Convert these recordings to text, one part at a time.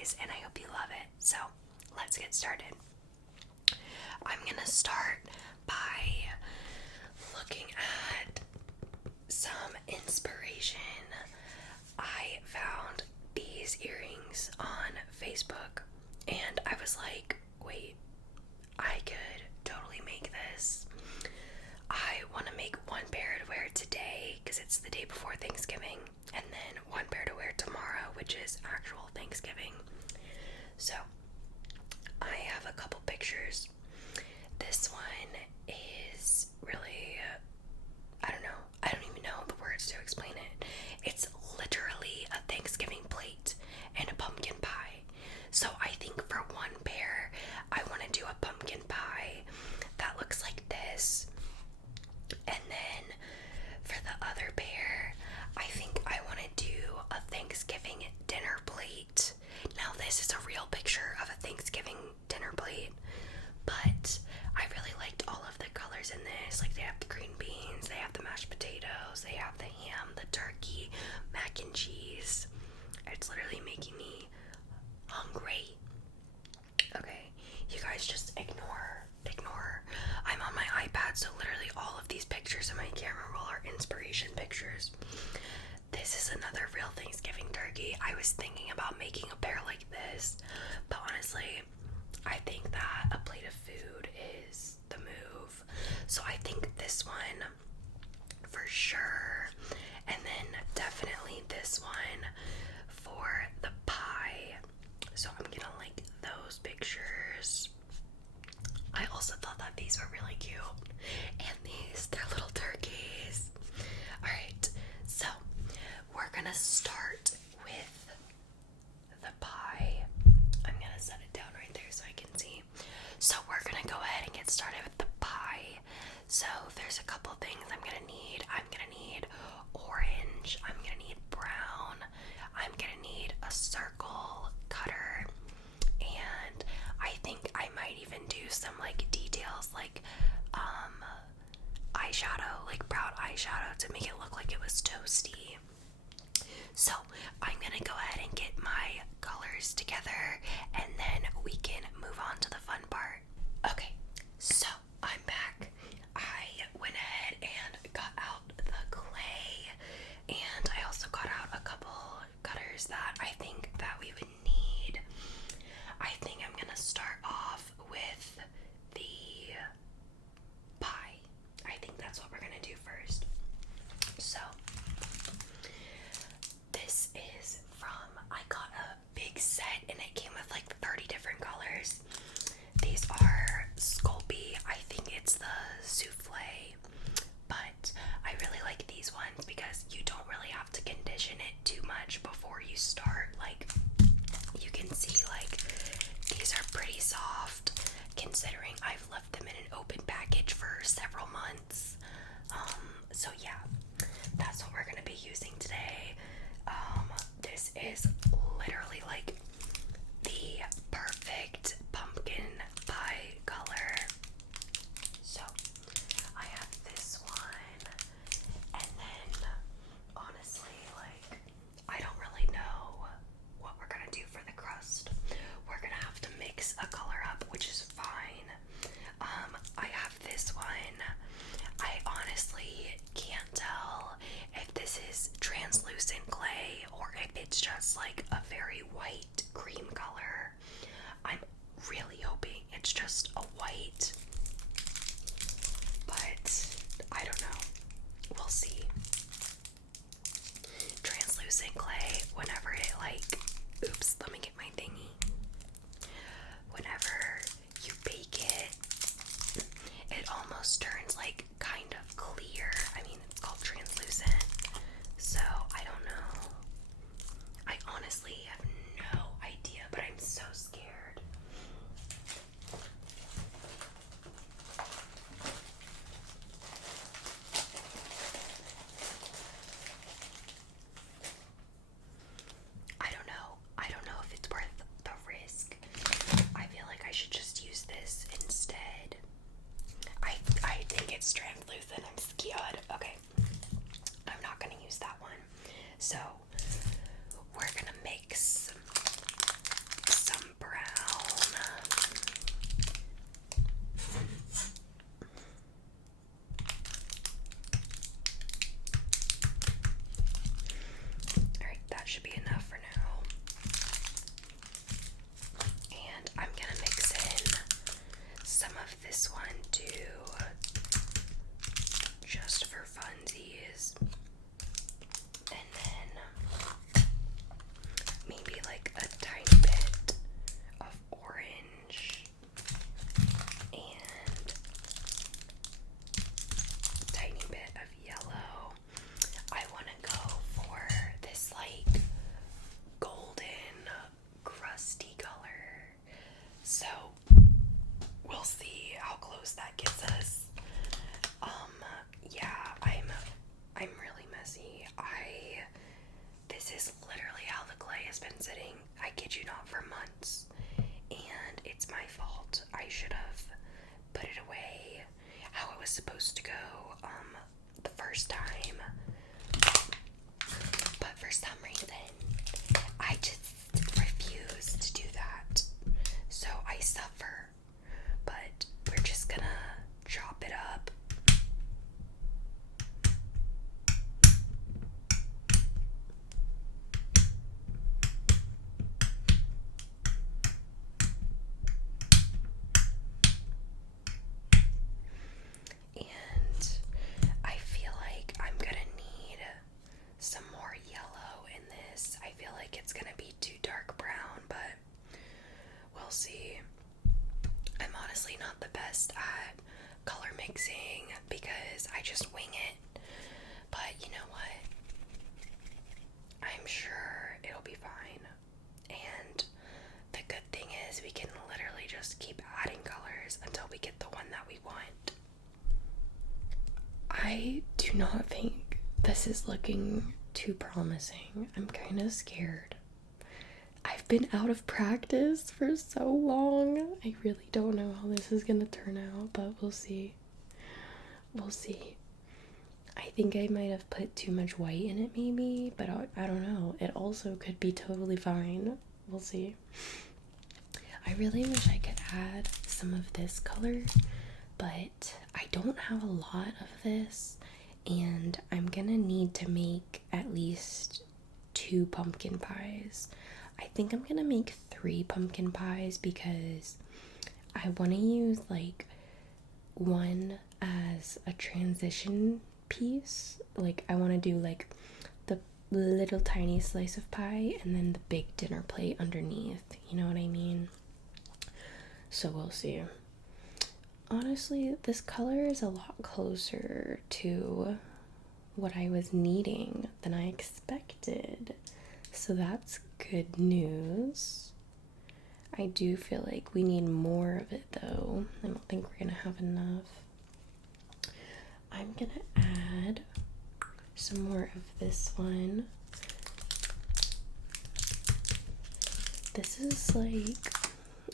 guys, and I hope you love it. So let's get started. I'm gonna start by looking at some inspiration. I found these earrings on Facebook and I was like, wait, I could totally make this. I want to make one pair to wear today because it's the day before Thanksgiving, and then one pair to wear tomorrow, which is actual Thanksgiving. So I have a couple pictures. This one is really, I don't know. I don't even know the words to explain it. It's literally a Thanksgiving plate and a pumpkin pie. So I think for one pair, I want to do a pumpkin pie that looks like this. And then for the other pair, I think I want to do a Thanksgiving dinner plate. Now this is a real picture of a Thanksgiving dinner plate, but I really liked all of the colors in this. Like they have the green beans, they have the mashed potatoes, they have the ham, the turkey, mac and cheese. It's literally making me hungry. Okay, you guys just ignore. I'm on my iPad, so literally all of these pictures in my camera roll are inspiration pictures. This is another real Thanksgiving turkey. I was thinking about making a pair like this, but honestly, I think that a plate of food is the move. So I think this one for sure, and then definitely this one for the pie. So I'm gonna link those pictures. I also thought that these were really cute. And these, they're little turkeys. Alright, so we're gonna start with the pie. I'm gonna set it down right there so I can see. So we're gonna go ahead and get started with the pie. So there's a couple things I'm gonna need. I'm gonna need orange. I'm gonna need brown. I'm gonna need a circle cutter. And I think I might even do some like details like eyeshadow, like brown eyeshadow to make it look like it was toasty. So I'm gonna go ahead and get my colors together and then we can move on to the fun part. Okay, so I'm back. I went ahead and got out the clay, and I also got out a couple cutters that I think that we would need. I think I'm gonna start off with the pie. I think that's what we're gonna do first. So this is I got a big set and it came with like 30 different colors. These are Sculpey. I think it's the souffle, but I really like these ones because you don't really have to condition it too much before you start. Like you can see, like these are pretty soft considering I've left them in an open package for several months. So yeah, that's what we're gonna be using today. This is literally like the perfect pumpkin pie color. So I have this one, and then honestly, like I don't really know what we're gonna do for the crust. We're gonna have to mix a color up, which is fine. I have this one. I honestly can't tell if this is translucent clay or if it's just like a very white cream color. I'm really hoping it's just a white, but I don't know. We'll see. Translucent clay, whenever it oops, let me get my thingy. Whenever you bake it, it almost turns like kind of clear. I mean, it's called translucent. So I don't know. I honestly have no idea, but I'm so scared. I don't know. been sitting, I kid you not, for months, and it's my fault. I should have put it away how it was supposed to go the first time, but for some reason I just refuse to do that, so I suffer. But we're just gonna chop it up. And I feel like I'm gonna need some more yellow in this. I feel like it's gonna be too dark brown, but we'll see. I'm honestly not the best at color mixing because I just wing it. But you know what? I'm sure it'll be fine. And the good thing is we can literally just keep adding colors until we get the one that we want. I do not think this is looking too promising. I'm kind of scared. I've been out of practice for so long. I really don't know how this is gonna turn out, but we'll see. We'll see. I think I might have put too much white in it maybe, but I don't know. It also could be totally fine. We'll see. I really wish I could add some of this color, but I don't have a lot of this, and I'm gonna need to make at least 2 pumpkin pies. I think I'm gonna make 3 pumpkin pies because I want to use like one as a transition piece. Like I want to do like the little tiny slice of pie and then the big dinner plate underneath. You know what I mean? So we'll see. Honestly, this color is a lot closer to what I was needing than I expected. So that's good news. I do feel like we need more of it though. I don't think we're gonna have enough. I'm gonna add some more of this one. This is like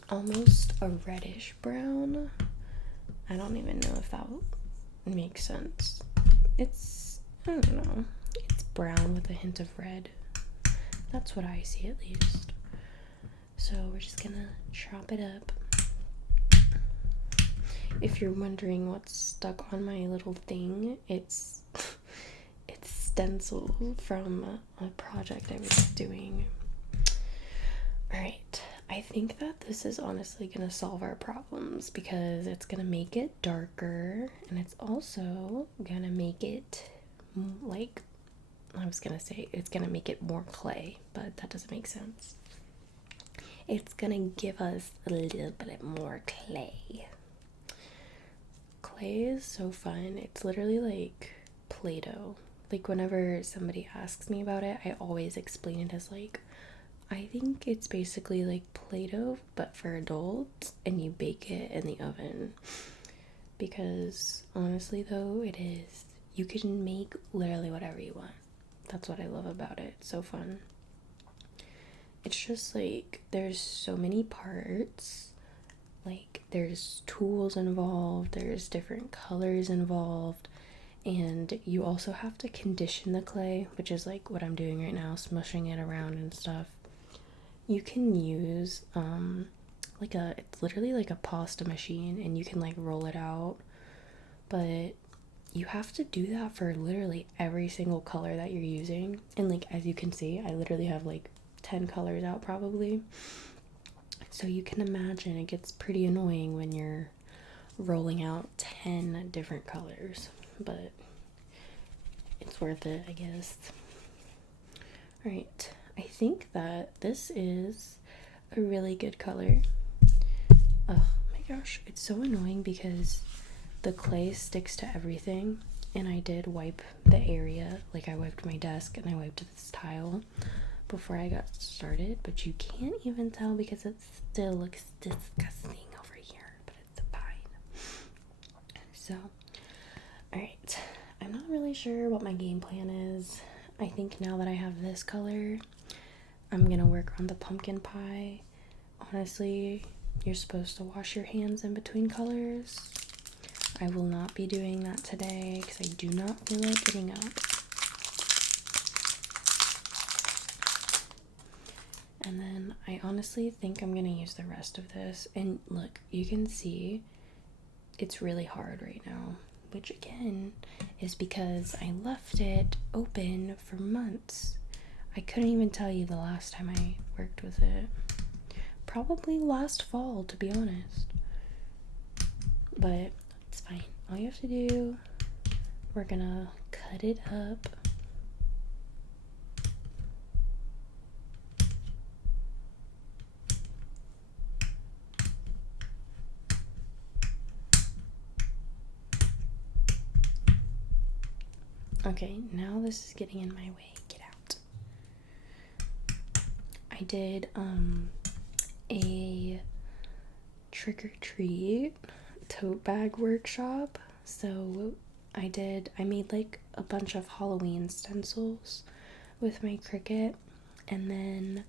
almost a reddish brown. I don't even know if that makes sense. It's, I don't know, it's brown with a hint of red. That's what I see at least. So we're just gonna chop it up. If you're wondering what's stuck on my little thing, it's stenciled from a project I was doing. Alright, I think that this is honestly gonna solve our problems because it's gonna make it darker, and it's also gonna make it like, I was gonna say it's gonna make it more clay, but that doesn't make sense. It's gonna give us a little bit more clay. Clay is so fun. It's literally like Play-Doh. Like whenever somebody asks me about it, I always explain it as like, I think it's basically like Play-Doh but for adults, and you bake it in the oven. Because honestly though, it is. You can make literally whatever you want. That's what I love about it. It's so fun. It's just like there's so many parts. Like there's tools involved, there's different colors involved, and you also have to condition the clay, which is like what I'm doing right now, smushing it around and stuff. You can use it's literally like a pasta machine, and you can like roll it out, but you have to do that for literally every single color that you're using. And like as you can see, I literally have like 10 colors out probably. So you can imagine it gets pretty annoying when you're rolling out 10 different colors, but it's worth it, I guess. Alright, I think that this is a really good color. Oh my gosh, it's so annoying because the clay sticks to everything, and I did wipe the area. Like I wiped my desk and I wiped this tile before I got started, but you can't even tell because it still looks disgusting over here, but it's fine. So, alright, I'm not really sure what my game plan is. I think now that I have this color, I'm gonna work on the pumpkin pie. Honestly, you're supposed to wash your hands in between colors. I will not be doing that today because I do not feel like getting up. And then I honestly think I'm gonna use the rest of this. And look, you can see it's really hard right now, which again is because I left it open for months. I couldn't even tell you the last time I worked with it. Probably last fall, to be honest. But it's fine. All you have to do, we're gonna cut it up. Okay, now this is getting in my way. Get out. I did a trick-or-treat tote bag workshop. So I made like a bunch of Halloween stencils with my Cricut, and then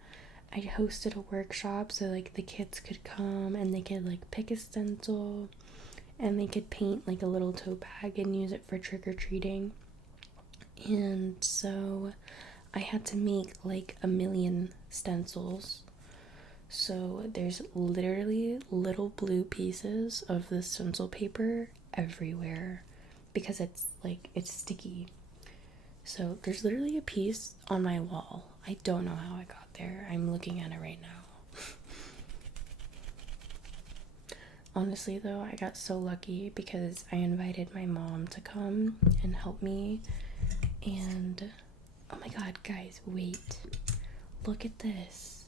I hosted a workshop so like the kids could come and they could like pick a stencil and they could paint like a little tote bag and use it for trick-or-treating. And so I had to make like 1,000,000 stencils. So there's literally little blue pieces of the stencil paper everywhere because it's sticky. So there's literally a piece on my wall. I don't know how I got there. I'm looking at it right now. Honestly though, I got so lucky because I invited my mom to come and help me. And oh my god, guys, wait. Look at this.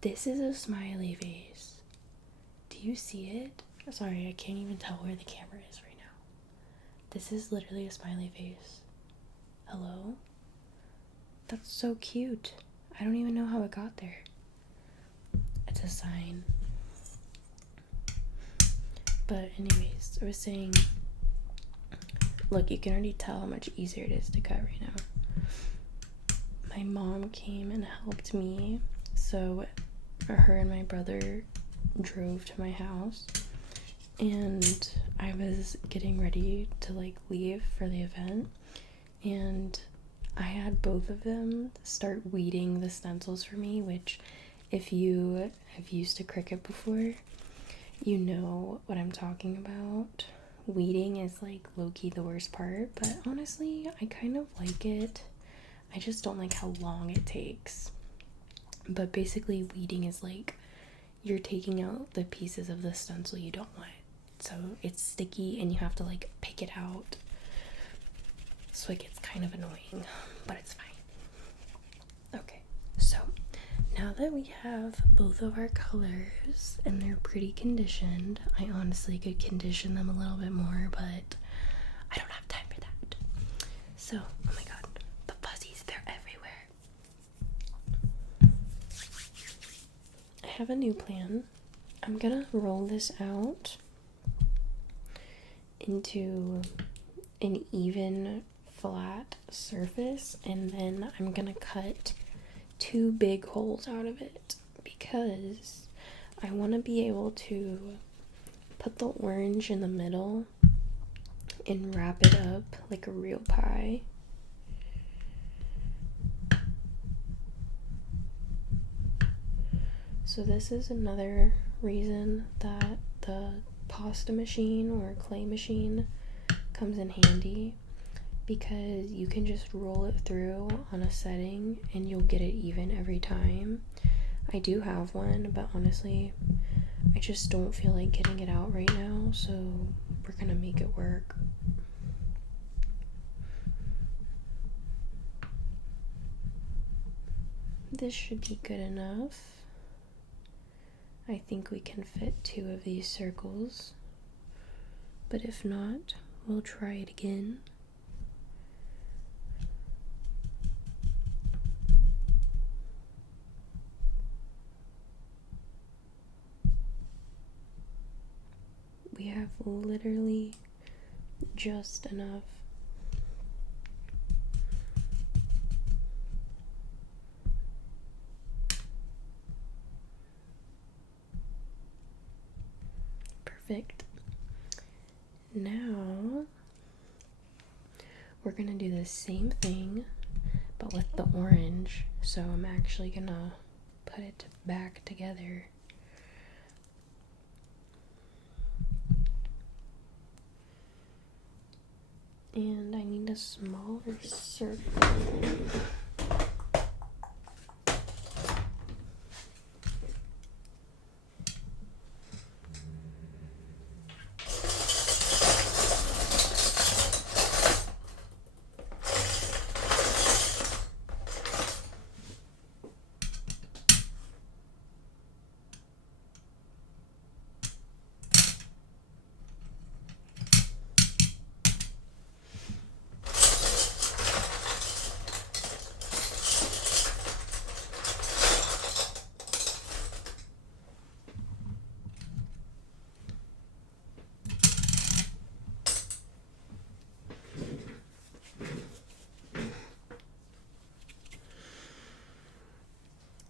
This is a smiley face. Do you see it? Sorry, I can't even tell where the camera is right now. This is literally a smiley face. Hello? That's so cute. I don't even know how it got there. It's a sign. But anyways, I was saying, look, you can already tell how much easier it is to cut right now. My mom came and helped me, so her and my brother drove to my house, and I was getting ready to like leave for the event, and I had both of them start weeding the stencils for me, which if you have used a Cricut before, you know what I'm talking about. Weeding is like low-key the worst part, but honestly I kind of like it. I just don't like how long it takes. But basically weeding is like you're taking out the pieces of the stencil you don't want, so it's sticky and you have to like pick it out, so it gets kind of annoying, but it's fine. Okay, so now that we have both of our colors and they're pretty conditioned, I honestly could condition them a little bit more, but I don't have time for that. So, oh my god, the fuzzies, they're everywhere. I have a new plan. I'm gonna roll this out into an even flat surface, and then I'm gonna cut 2 big holes out of it because I want to be able to put the orange in the middle and wrap it up like a real pie. So this is another reason that the pasta machine or clay machine comes in handy, because you can just roll it through on a setting and you'll get it even every time. I do have one, but honestly I just don't feel like getting it out right now, so we're gonna make it work. This should be good enough. I think we can fit 2 of these circles, but if not, we'll try it again. We have literally just enough. Perfect. Now we're gonna do the same thing but with the orange. So I'm actually gonna put it back together. And I need a smaller circle.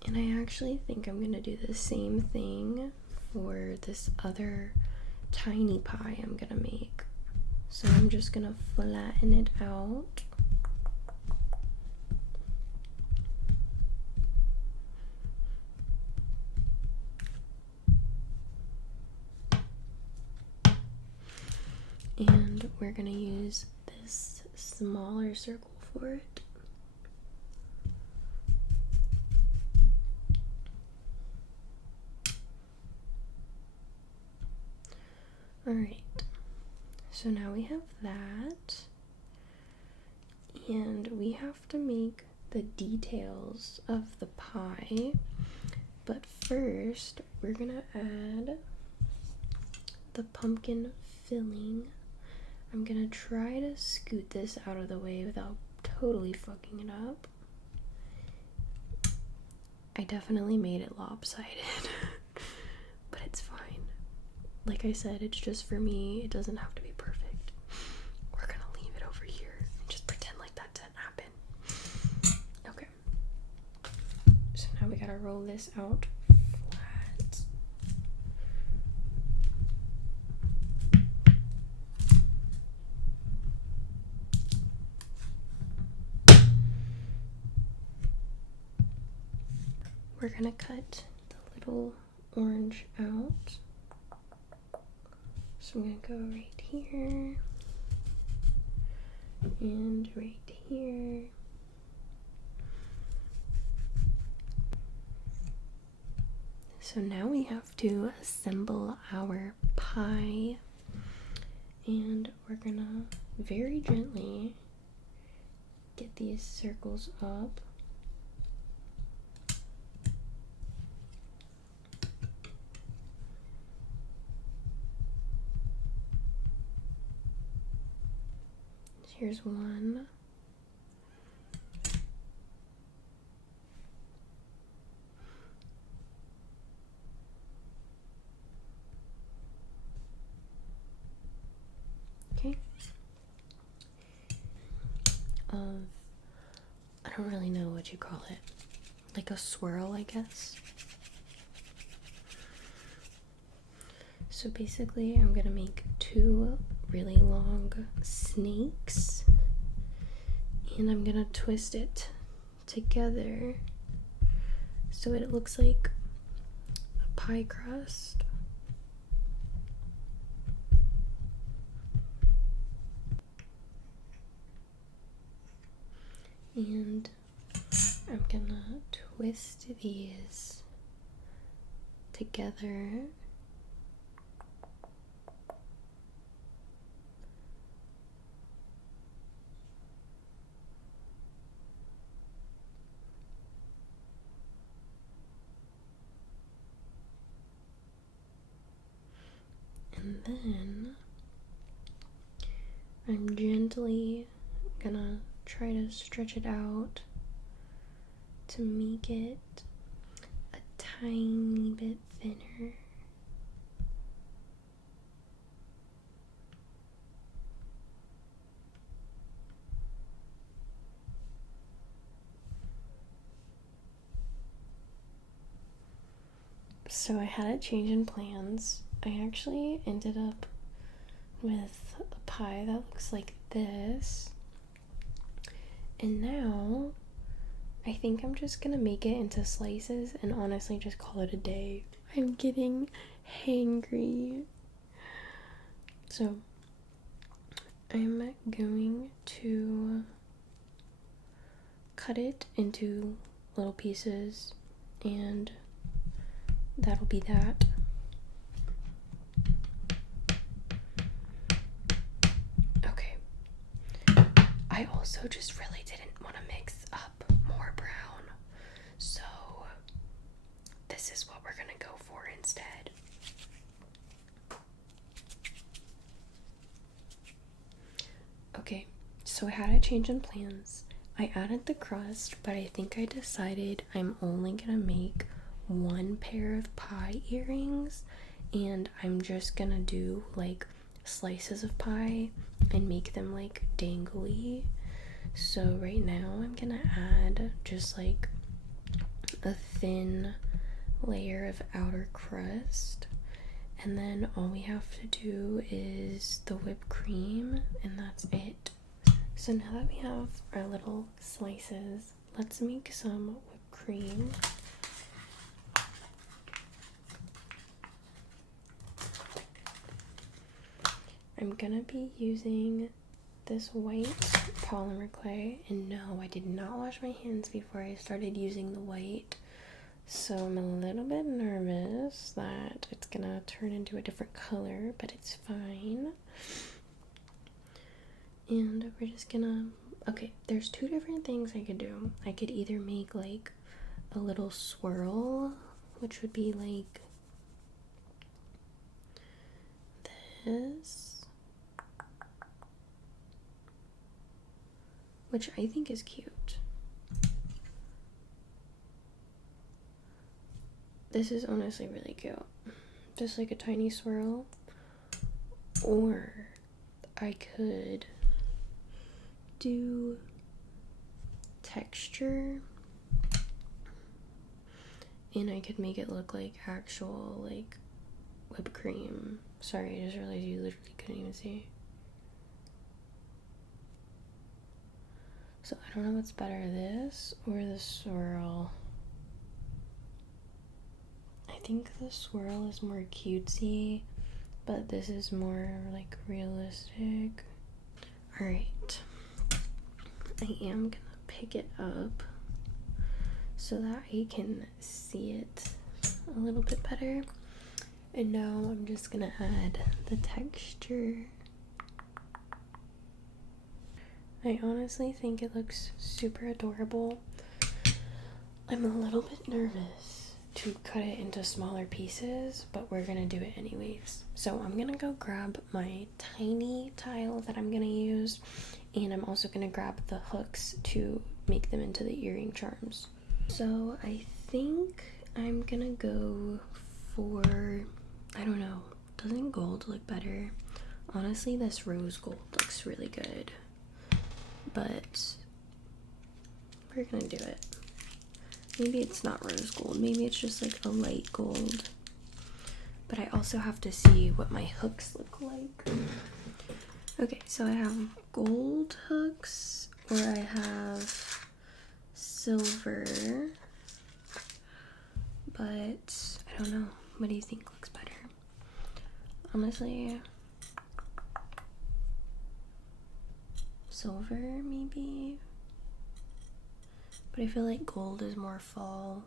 And I actually think I'm gonna do the same thing for this other tiny pie I'm gonna make. So I'm just gonna flatten it out. And we're gonna use this smaller circle for it. Alright, so now we have that, and we have to make the details of the pie, but first we're gonna add the pumpkin filling. I'm gonna try to scoot this out of the way without totally fucking it up. I definitely made it lopsided, but it's fine. Like I said, it's just for me. It doesn't have to be perfect. We're gonna leave it over here and just pretend like that didn't happen. Okay. So now we gotta roll this out flat. We're gonna cut the little orange out. So I'm gonna go right here and right here. So now we have to assemble our pie, and we're gonna very gently get these circles up. Here's one. Okay. I don't really know what you call it. Like a swirl, I guess. So basically, I'm gonna make two really long snakes, and I'm gonna twist it together so it looks like a pie crust. And I'm gonna twist these together. And then I'm gently gonna try to stretch it out to make it a tiny bit thinner. So I had a change in plans. I actually ended up with a pie that looks like this. And now I think I'm just gonna make it into slices and honestly just call it a day. I'm getting hangry. So I'm going to cut it into little pieces and that'll be that. Okay. I also just really didn't want to mix up more brown, so this is what we're gonna go for instead. Okay, so I had a change in plans. I added the crust, but I think I decided I'm only gonna make one pair of pie earrings, and I'm just gonna do like slices of pie and make them like dangly. So right now I'm gonna add just like a thin layer of outer crust, and then all we have to do is the whipped cream, and that's it. So now that we have our little slices, let's make some whipped cream. I'm gonna be using this white polymer clay, and no, I did not wash my hands before I started using the white, so I'm a little bit nervous that it's gonna turn into a different color, but it's fine. And we're just gonna, okay, there's two different things I could do. I could either make like a little swirl, which would be like this, which I think is cute. This is honestly really cute. Just like a tiny swirl. Or I could do texture, and I could make it look like actual like whipped cream. Sorry, I just realized you literally couldn't even see. So I don't know what's better, this or the swirl. I think the swirl is more cutesy, but this is more like realistic. Alright, I am gonna pick it up so that I can see it a little bit better. And now I'm just gonna add the texture. I honestly think it looks super adorable. I'm a little bit nervous to cut it into smaller pieces, but we're gonna do it anyways. So I'm gonna go grab my tiny tile that I'm gonna use, and I'm also gonna grab the hooks to make them into the earring charms. So I think I'm gonna go for, I don't know, doesn't gold look better? Honestly, this rose gold looks really good, but we're gonna do it. Maybe it's not rose gold, maybe it's just like a light gold, but I also have to see what my hooks look like. Okay, so I have gold hooks, or I have silver, but I don't know. What do you think looks better? Honestly, silver maybe, but I feel like gold is more fall.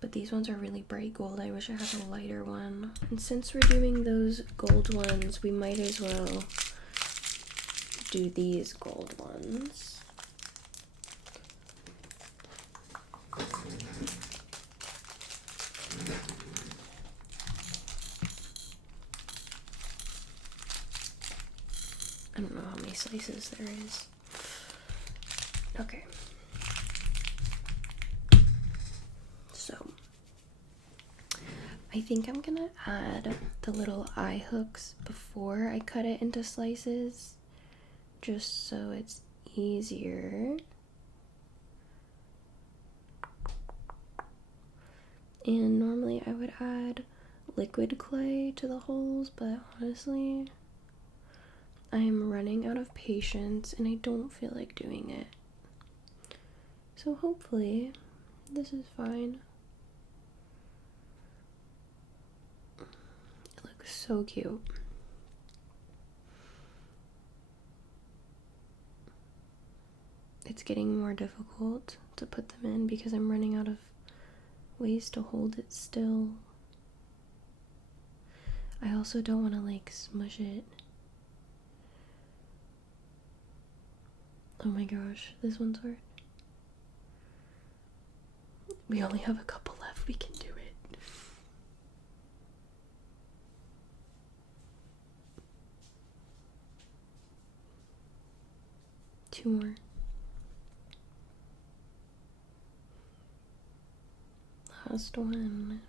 But these ones are really bright gold. I wish I had a lighter one. And since we're doing those gold ones, we might as well do these gold ones. I don't know how many slices there is. Okay. So I think I'm gonna add the little eye hooks before I cut it into slices, just so it's easier. And normally I would add liquid clay to the holes, but honestly, I am running out of patience and I don't feel like doing it. So hopefully, this is fine. It looks so cute. It's getting more difficult to put them in because I'm running out of ways to hold it still. I also don't want to like smush it. Oh my gosh, this one's hard. We only have a couple left, we can do it. Two more. Last one.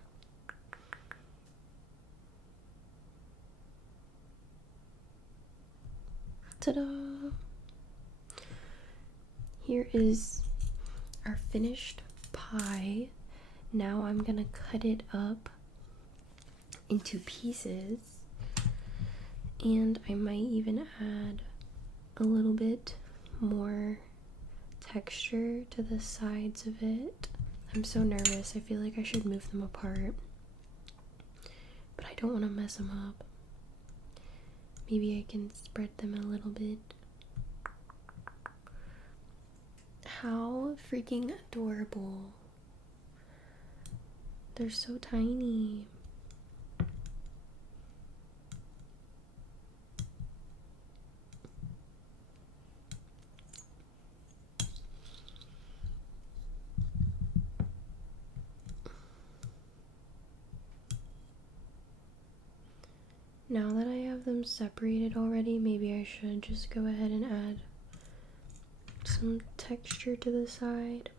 Ta-da! Here is our finished pie. Now I'm gonna cut it up into pieces, and I might even add a little bit more texture to the sides of it. I'm so nervous. I feel like I should move them apart, but I don't want to mess them up. Maybe I can spread them a little bit. How freaking adorable. They're so tiny. Now that I have them separated already, maybe I should just go ahead and add some texture to the side.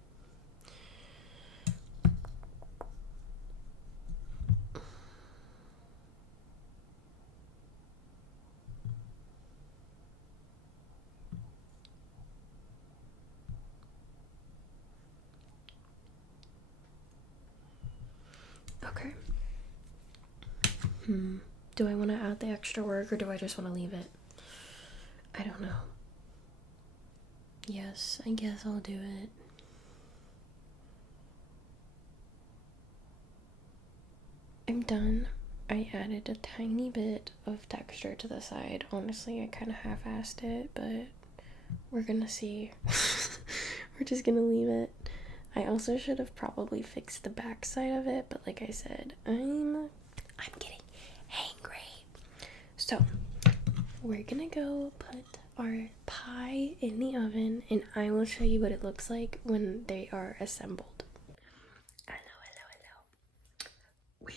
Okay. Do I want to add the extra work or do I just want to leave it? I don't know. Yes, I guess I'll do it. I'm done. I added a tiny bit of texture to the side. Honestly, I kind of half-assed it, but we're gonna see. We're just gonna leave it. I also should have probably fixed the back side of it, but like I said, I'm getting hangry. So, we're gonna go put our pie in the oven and I will show you what it looks like when they are assembled. Hello. We